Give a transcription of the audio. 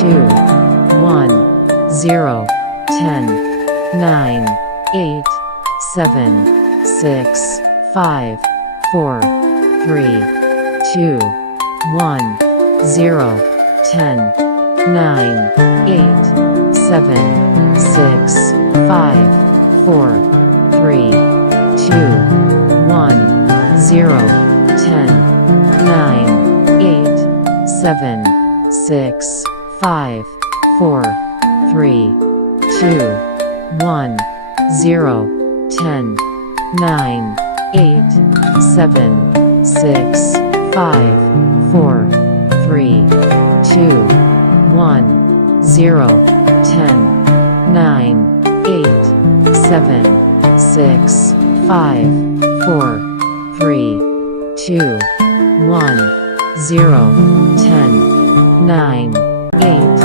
2, 1, 0, 10, 9, 8, 7, 6, 5, 4, 3, 2, 1, 0, 10, 9, 8, 7, 6, 5, 4, 3, 2, 1, 0, 10, 9, 8, 7, 6, 5, 4, 3, 2, 1, 0, 10, 9, 8, 7, 6, 5, 4, 3, 2, 1, 0, 10, 9, 8, 7, 6, 5, 4, 3, 2, 1, 0, 10, 9, 8,